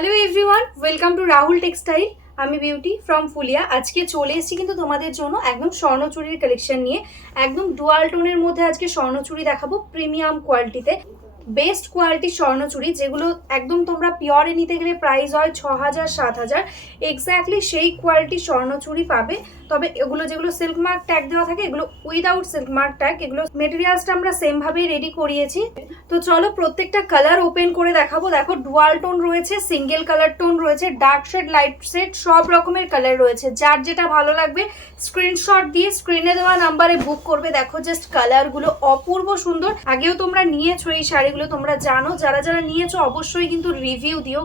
Hello everyone, welcome to Rahul textile. আমি beauty from Phulia. আজকে চলে এসেছি কিন্তু তোমাদের জন্য একদম স্বর্ণচুরির কালেকশন নিয়ে। একদম ডুয়াল টোনের মধ্যে আজকে স্বর্ণচুরি দেখাবো প্রিমিয়াম কোয়ালিটিতে। বেস্ট কোয়ালিটির স্বর্ণচুরি, যেগুলো একদম তোমরা পিওরে নিতে গেলে প্রাইস হয় 6,000 7,000। এক্স্যাক্টলি সেই কোয়ালিটির স্বর্ণচুরি পাবে। তবে এগুলো যেগুলো সিল্ক মার্ক ট্যাগ দেওয়া থাকে, এগুলো উইদাউট সিল্ক মার্ক ট্যাগ। এগুলো মেটেরিয়ালসটা আমরা সেম ভাবেই রেডি করিয়েছি। তো চলো প্রত্যেকটা কালার ওপেন করে দেখাবো। দেখো ডুয়াল টোন রয়েছে, সিঙ্গেল কালার টোন রয়েছে, ডার্ক শেড, লাইট শেড, সব রকমের কালার রয়েছে। যার যেটা ভালো লাগবে স্ক্রিনশট দিয়ে স্ক্রিনে দেওয়া নাম্বারে বুক করবে। দেখো জাস্ট কালারগুলো অপূর্ব সুন্দর। আগেও তোমরা নিয়েছো এই শাড়িগুলো, তোমরা জানো। যারা যারা নিয়েছো অবশ্যই কিন্তু রিভিউ দিও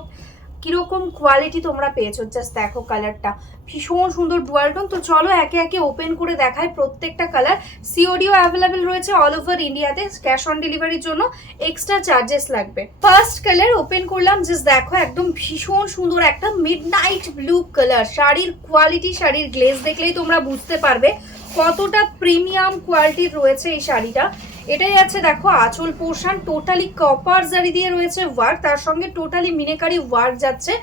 কিরকম কোয়ালিটি তোমরা পেয়েছো। জাস্ট দেখো কালারটা ভীষণ সুন্দর ডুয়াল টোন। তো চলো একে একে ওপেন করে দেখাই প্রত্যেকটা কালার। সিওডিও অ্যাভেলেবেল রয়েছে অল ওভার ইন্ডিয়াতে। ক্যাশ অন ডেলিভারির জন্য এক্সট্রা চার্জেস লাগবে। ফার্স্ট কালার ওপেন করলাম, জাস্ট দেখো একদম ভীষণ সুন্দর একটা মিডনাইট ব্লু কালার। শাড়ির কোয়ালিটি, শাড়ির গ্লেজ দেখলেই তোমরা বুঝতে পারবে কতটা প্রিমিয়াম কোয়ালিটির রয়েছে এই শাড়িটা। এটাই আছে দেখো আঁচল পোর্শন, টোটালি কপার জারি দিয়ে রয়েছে ওয়ার্ক, তার সঙ্গে টোটালি মিনেকারি ওয়ার্ক যাচ্ছে।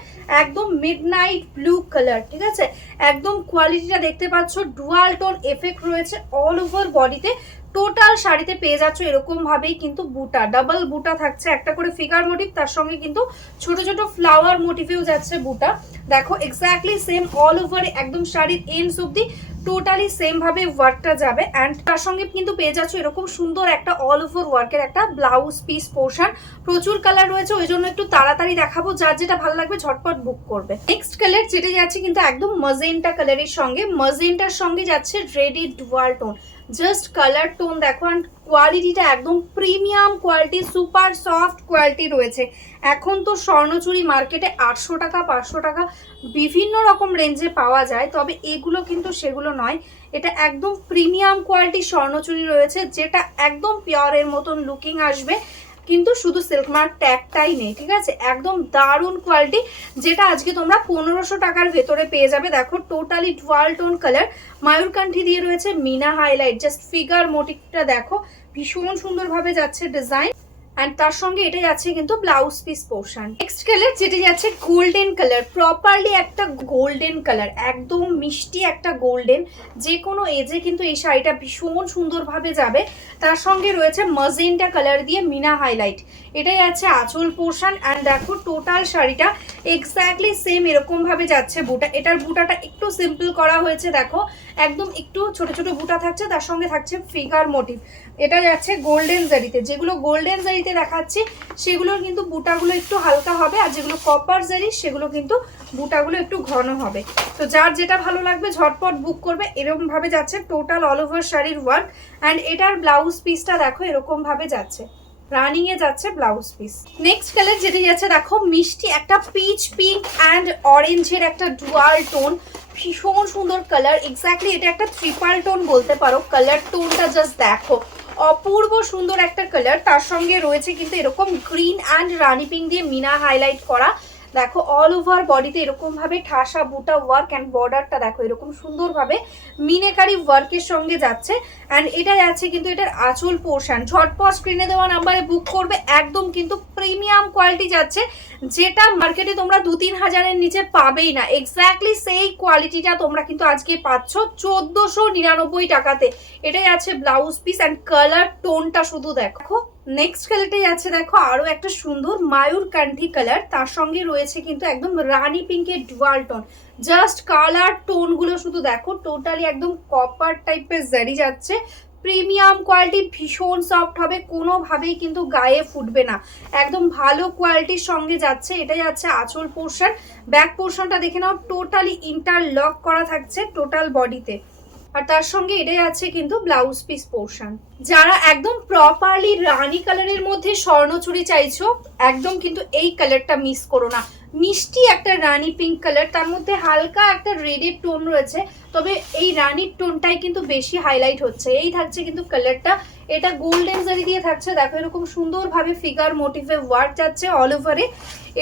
একদম মিডনাইট ব্লু কালার, ঠিক আছে। একদম কোয়ালিটিটা দেখতে পাচ্ছ, ডুয়াল টোন এফেক্ট রয়েছে অল ওভার বডিতে। টোটাল শাড়িতে পেয়ে যাচ্ছ এরকম ভাবেই কিন্তু বুটা, ডাবল বুটা থাকছে, একটা করে ফিগার মোটিভ, তার সঙ্গে কিন্তু ছোট ছোট ফ্লাওয়ার মোটিভেও যাচ্ছে বুটা। দেখো এক্স্যাক্টলি সেম অল ওভার, একদম শাড়ির এন্ডস অব্দি টোটালি সেম ভাবে ওয়ার্কটা যাবে। অ্যান্ড তার সঙ্গে কিন্তু পেয়ে যাচ্ছ এরকম সুন্দর একটা অল ওভার ওয়ার্কের একটা ব্লাউজ পিস পোর্শন। প্রচুর কালার রয়েছে, ওই জন্য একটু তাড়াতাড়ি দেখাবো। যার যেটা ভালো লাগবে ঝটপট বুক করবে। নেক্সট কালার যেটা যাচ্ছে কিন্তু একদম মজেন্টা কালারের সঙ্গে, মজেন্টার সঙ্গে যাচ্ছে ready dual tone. Just colour tone দেখো, অ্যান্ড কোয়ালিটিটা একদম premium quality, super soft quality রয়েছে। এখন তো স্বর্ণচুরি মার্কেটে 800 টাকা 500 টাকা বিভিন্ন রকম রেঞ্জে পাওয়া যায়, তবে এগুলো কিন্তু সেগুলো নয়। এটা একদম প্রিমিয়াম কোয়ালিটি স্বর্ণচুরি রয়েছে, যেটা একদম পিওরের মতন লুকিং আসবে, কিন্তু শুধু সিল্ক মার্ক ট্যাগটাই নেই, ঠিক আছে। একদম দারুণ কোয়ালিটি, যেটা আজকে তোমরা 1500 টাকার ভেতরে পেয়ে যাবে। দেখো টোটালি ডুয়াল টোন কালার, ময়ূরকান্ঠি দিয়ে রয়েছে মিনা হাইলাইট। জাস্ট ফিগার মোটিভটা দেখো ভীষণ সুন্দরভাবে যাচ্ছে ডিজাইন। অ্যান্ড তার সঙ্গে এটা যাচ্ছে কিন্তু blouse piece portion. Next colour যেটা যাচ্ছে গোল্ডেন কালার, প্রপারলি একটা গোল্ডেন কালার, একদম মিষ্টি একটা গোল্ডেন। যে কোনো এজে কিন্তু এই শাড়িটা ভীষণ সুন্দরভাবে যাবে। তার সঙ্গে রয়েছে মজেন্টা কালার দিয়ে মিনা হাইলাইট। এটাই আছে আঁচল পোর্শন। অ্যান্ড দেখো টোটাল শাড়িটা এক্স্যাক্টলি সেম এরকম ভাবে যাচ্ছে বুটা। এটার বুটাটা একটু সিম্পল করা হয়েছে, দেখো একদম একটু ছোট ছোট বুটা থাকছে, তার সঙ্গে থাকছে ফিগার মোটিভ। এটা যাচ্ছে গোল্ডেন জারিতে। যেগুলো গোল্ডেন জারিতে দেখাচ্ছি সেগুলোর কিন্তু বুটাগুলো একটু হালকা হবে, আর যেগুলো কপার জারি সেগুলো কিন্তু বুটাগুলো একটু ঘন হবে। তো যার যেটা ভালো লাগবে ঝটপট বুক করবে। এরকম ভাবে যাচ্ছে টোটাল অল ওভার শাড়ির ওয়ার্ক। অ্যান্ড এটার ব্লাউজ পিসটা দেখো এরকম ভাবে যাচ্ছে, রানিং এ যাচ্ছে ব্লাউজ পিস। নেক্সট কালার যেটা যাচ্ছে দেখো মিষ্টি একটা পিচ পিঙ্ক অ্যান্ড অরেঞ্জের একটা ডুয়াল টোন, ভীষণ সুন্দর কালার। এক্স্যাক্টলি এটা একটা ট্রিপল টোন বলতে পারো। কালার টোনটা জাস্ট দেখো অপূর্ব সুন্দর একটা কালার। তার সঙ্গে রয়েছে কিন্তু এরকম গ্রিন অ্যান্ড রানি পিঙ্ক দিয়ে মিনা হাইলাইট করা। দেখো অল ওভার বডিতে এরকম ভাবে ঠাসা বুটা ওয়ার্ক, অ্যান্ড বর্ডারটা দেখো এরকম সুন্দরভাবে মিনেকারি ওয়ার্কের সঙ্গে যাচ্ছে। অ্যান্ড এটা যাচ্ছে কিন্তু এটার আঁচল পোর্শন। ঝটপট স্ক্রিনে দেওয়া নাম্বারে বুক করবে। একদম কিন্তু প্রিমিয়াম কোয়ালিটি যাচ্ছে, যেটা মার্কেটে তোমরা 2-3 হাজারের নিচে পাবেই না। এক্স্যাক্টলি সেই কোয়ালিটিটা তোমরা কিন্তু আজকে পাচ্ছ 1499 টাকাতে। এটাই আছে ব্লাউজ পিস। অ্যান্ড কালার টোনটা শুধু দেখো। নেক্সট কালারটাই আছে দেখো আরো একটা সুন্দর ময়ূরকান্ঠি কালার, তার সঙ্গে রয়েছে কিন্তু একদম রানি পিঙ্কের dual tone. Just colour tone গুলো শুধু দেখো, টোটালি একদম কপার টাইপের জারি যাচ্ছে। প্রিমিয়াম কোয়ালিটি, ভীষণ সফট হবে, কোনোভাবেই কিন্তু গায়ে ফুটবে না। একদম ভালো কোয়ালিটির সঙ্গে যাচ্ছে। এটা যাচ্ছে আঁচল পোর্শন। ব্যাক পোর্শনটা দেখে নাও, টোটালি ইন্টারলক করা থাকছে টোটাল বডিতে। আর তার সঙ্গে এটাই আছে কিন্তু ব্লাউজ পিস পোর্শন। যারা একদম প্রপারলি রানি কালারের মধ্যে স্বর্ণচুরি চাইছো, একদম কিন্তু এই কালারটা মিস করো না। মিষ্টি একটা রানি পিঙ্ক কালার, তার মধ্যে হালকা একটা রেডের টোন রয়েছে, তবে এই রানির টোনটাই কিন্তু বেশি হাইলাইট হচ্ছে। এই থাকছে কিন্তু কালারটা, এটা গোল্ডেন জারি দিয়ে থাকছে। দেখো এরকম সুন্দরভাবে ফিগার মোটিভে ওয়ার্ক যাচ্ছে অল ওভারে।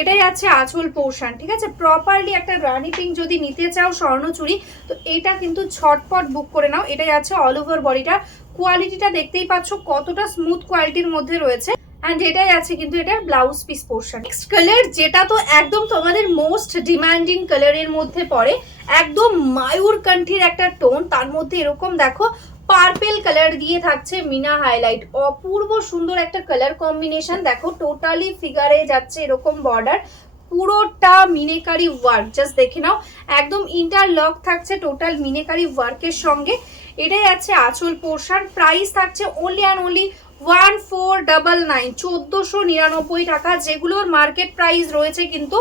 এটাই আছে আঁচল পোর্শন, ঠিক আছে। প্রপারলি একটা রানি পিঙ্ক যদি নিতে চাও স্বর্ণচুরি, তো এটা কিন্তু ঝটপট বুক করে নাও। এটাই আছে অল ওভার বডিটা। কোয়ালিটিটা দেখতেই পাচ্ছ কতটা স্মুথ কোয়ালিটির মধ্যে রয়েছে। অ্যান্ড এটাই আছে কিন্তু এটার blouse piece portion. Next colour, যেটা তো একদম তোমাদের মোস্ট ডিমান্ডিং কালারের মধ্যে পড়ে, একদম মায়ূরকণ্ঠীর একটা টোন, তার মধ্যে এরকম দেখো পার্পেল কালার দিয়ে থাকছে মিনা হাইলাইট, অপূর্ব সুন্দর একটা কালার কম্বিনেশন। দেখো টোটালি ফিগারে যাচ্ছে এরকম বর্ডার, পুরোটা মিনেকারি ওয়ার্ক, জাস্ট দেখে নাও একদম ইন্টারলক থাকছে টোটাল মিনেকারি ওয়ার্কের সঙ্গে। এটাই আছে আঁচল পোর্শন। প্রাইস থাকছে অনলি অ্যান্ড অনলি 1499, 1499 টাকা, যেগুলোর মার্কেট প্রাইস রয়েছে কিন্তু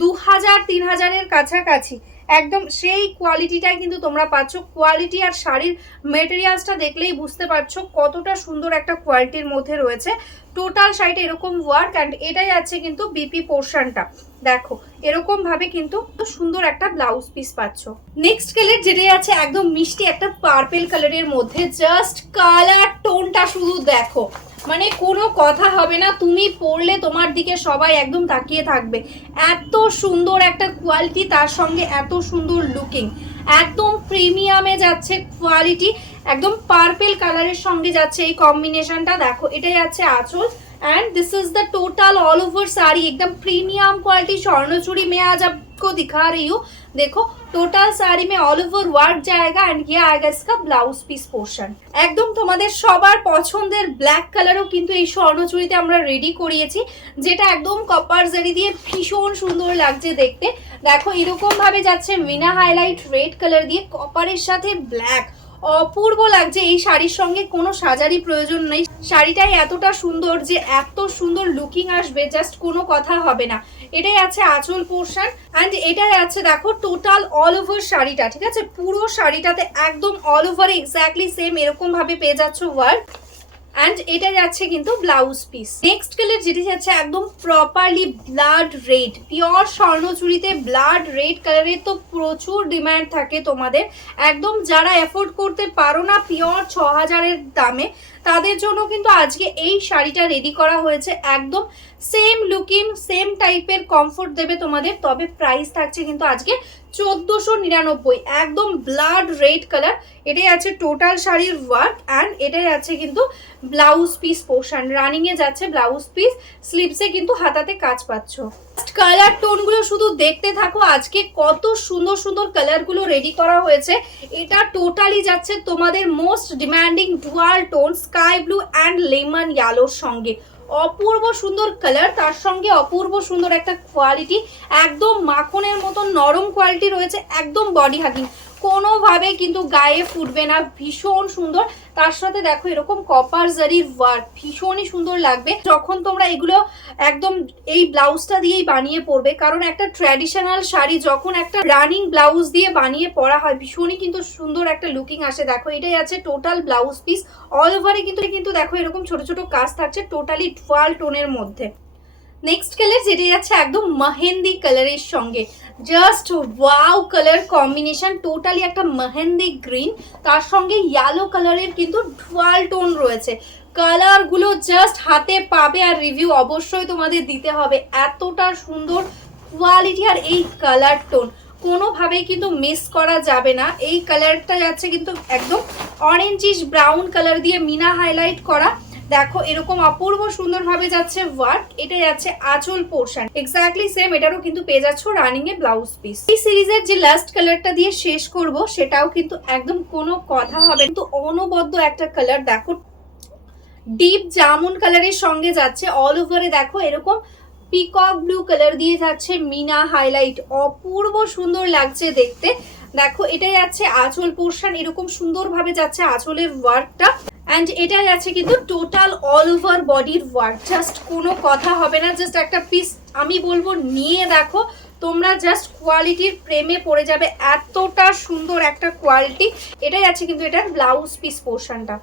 2000-3000-এর কাছাকাছি। একদম সেই কোয়ালিটিটাই কিন্তু তোমরা পাচ্ছ। কোয়ালিটি আর শাড়ির মেটেরিয়ালসটা দেখলেই বুঝতে পারছো কতটা সুন্দর একটা কোয়ালিটির মধ্যে রয়েছে। টোটাল শাড়িটা এরকম ওয়ার্ক, অ্যান্ড এটাই আছে কিন্তু বিপি পোর্শনটা। দেখো এরকম ভাবে কিন্তু সুন্দর একটা ব্লাউজ পিস পাচ্ছ। নেক্সট কালার যেটাই আছে একদম মিষ্টি একটা পার্পেল কালারের মধ্যে, জাস্ট কালার টোনটা শুধু দেখো, মানে কোনো কথা হবে না, তুমি পরলে তোমার দিকে সবাই একদম তাকিয়ে থাকবে। এত সুন্দর একটা কোয়ালিটি, তার সঙ্গে এত সুন্দর লুকিং, একদম প্রিমিয়ামে যাচ্ছে কোয়ালিটি, একদম পার্পেল কালারের সঙ্গে যাচ্ছে এই কম্বিনেশনটা। দেখো এটাই আছে আঁচল, and this is the total all over sari, एकदम प्रीमियम क्वालिटी स्वर्णचूड़ी में आज आपको दिखा रही हूँ। देखो टोटल साड़ी में ऑल ओवर वर्क जाएगा, एंड ये आएगा इसका ब्लाउज पिस पोर्शन। একদম তোমাদের সবার পছন্দের ব্ল্যাক কালারও কিন্তু এই স্বর্ণচুড়িতে আমরা রেডি করিয়েছি, যেটা একদম কপার জারি দিয়ে ভীষণ সুন্দর লাগছে দেখতে। দেখো এরকম ভাবে যাচ্ছে মিনা হাইলাইট রেড কালার দিয়ে কপারের সাথে ব্ল্যাক, অপূর্ব লাগছে। এই শাড়ির সঙ্গে কোনো সাজারই প্রয়োজন নেই, শাড়িটাই এতটা সুন্দর যে এত সুন্দর লুকিং আসবে, জাস্ট কোনো কথা হবে না। এটাই আছে আঁচল পোর্শন, অ্যান্ড এটাই আছে দেখো টোটাল অল ওভার শাড়িটা, ঠিক আছে, পুরো শাড়িটাতে একদম অল ওভার এক্স্যাক্টলি সেম এরকম ভাবে পেয়ে যাচ্ছ ওয়ার্ক, অ্যান্ড এটা যাচ্ছে কিন্তু ব্লাউজ পিস। নেক্সট কালার যেটি যাচ্ছে একদম প্রপারলি ব্লাড রেড, পিওর স্বর্ণচুড়িতে ব্লাড রেড কালারের তো প্রচুর ডিমান্ড থাকে তোমাদের। একদম যারা অ্যাফোর্ড করতে পারো না পিওর 6000-এর দামে, তাদের জন্য কিন্তু আজকে এই শাড়িটা রেডি করা হয়েছে। একদম সেম লুকিং, সেম টাইপের কমফোর্ট দেবে তোমাদের, তবে প্রাইস থাকছে কিন্তু আজকে 1499, একদম ব্লাড রেড কালার। এটাই আছে টোটাল শাড়ির ওয়ার্ক, অ্যান্ড এটাই আছে কিন্তু ব্লাউজ পিস পোর্শন, রানিং এ যাচ্ছে ব্লাউজ পিস, স্লিভসে কিন্তু হাতাতে কাজ পাচ্ছ। কালার টোনগুলো শুধু দেখতে থাকো, আজকে কত সুন্দর সুন্দর কালারগুলো রেডি করা হয়েছে। এটা টোটালি যাচ্ছে তোমাদের most demanding dual tone sky blue and lemon ইয়েলোর সঙ্গে, অপূর্ব সুন্দর কালার, তার সঙ্গে অপূর্ব সুন্দর একটা কোয়ালিটি, একদম মাখনের মতো নরম কোয়ালিটি রয়েছে, একদম বডি হাগিং, কোনোভাবে কিন্তু গায়ে ফুটবে না, ভীষণ সুন্দর। তার সাথে দেখো এরকম কপার জারির ওয়ার্ক, ভীষণই সুন্দর লাগবে যখন তোমরা এগুলো একদম এই ব্লাউজটা দিয়েই বানিয়ে পরবে, কারণ একটা ট্র্যাডিশনাল শাড়ি যখন একটা রানিং ব্লাউজ দিয়ে বানিয়ে পরা হয় ভীষণই কিন্তু সুন্দর একটা লুকিং আসে। দেখো এটাই আছে টোটাল ব্লাউজ পিস, অল ওভারে কিন্তু দেখো এরকম ছোট ছোট কাজ থাকছে, টোটালি ডুয়াল টোনের মধ্যে। নেক্সট কালার যেটা যাচ্ছে একদম মেহেন্দি কালারের সঙ্গে, just wow colour combination, totally একটা মেহেন্দি গ্রিন, তার সঙ্গে ইয়েলো কালারের কিন্তু ডুয়াল টোন রয়েছে। কালারগুলো জাস্ট হাতে পাবে, আর রিভিউ অবশ্যই তোমাদের দিতে হবে, এতটা সুন্দর কোয়ালিটি আর এই কালার টোন কোনোভাবেই কিন্তু মিস করা যাবে না। এই কালারটা যাচ্ছে কিন্তু একদম অরেঞ্জিশ ব্রাউন কালার দিয়ে মিনা হাইলাইট করা, দেখো এরকম অপূর্ব সুন্দর ভাবে যাচ্ছে ওয়ার্ক। এটা যাচ্ছে আঁচল পোর্শন, এক্স্যাক্টলি সেম এটারও কিন্তু পেয়ে যাচ্ছ রানিং এ ব্লাউজ পিস। এই সিরিজের যে লাস্ট কালারটা দিয়ে শেষ করব, সেটাও কিন্তু একদম কোনো কথা হবে কিন্তু অনবদ্য একটা কালার। দেখো ডিপ জামুন কালারের সঙ্গে যাচ্ছে, অল ওভারে দেখো এরকম পিকক ব্লু কালার দিয়ে যাচ্ছে মিনা হাইলাইট, অপূর্ব সুন্দর লাগছে দেখতে। দেখো এটাই যাচ্ছে আঁচল পোর্শন, এরকম সুন্দর ভাবে যাচ্ছে আঁচলের ওয়ার্কটা, অ্যান্ড এটা যাচ্ছে কিন্তু টোটাল অল ওভার বডির ওয়ার্ক, জাস্ট কোনো কথা হবে না। জাস্ট একটা পিস আমি বলবো নিয়ে দেখো, তোমরা জাস্ট কোয়ালিটির প্রেমে পড়ে যাবে, এতটা সুন্দর একটা কোয়ালিটি। এটাই আছে কিন্তু এটার ব্লাউজ পিস পোর্শনটা।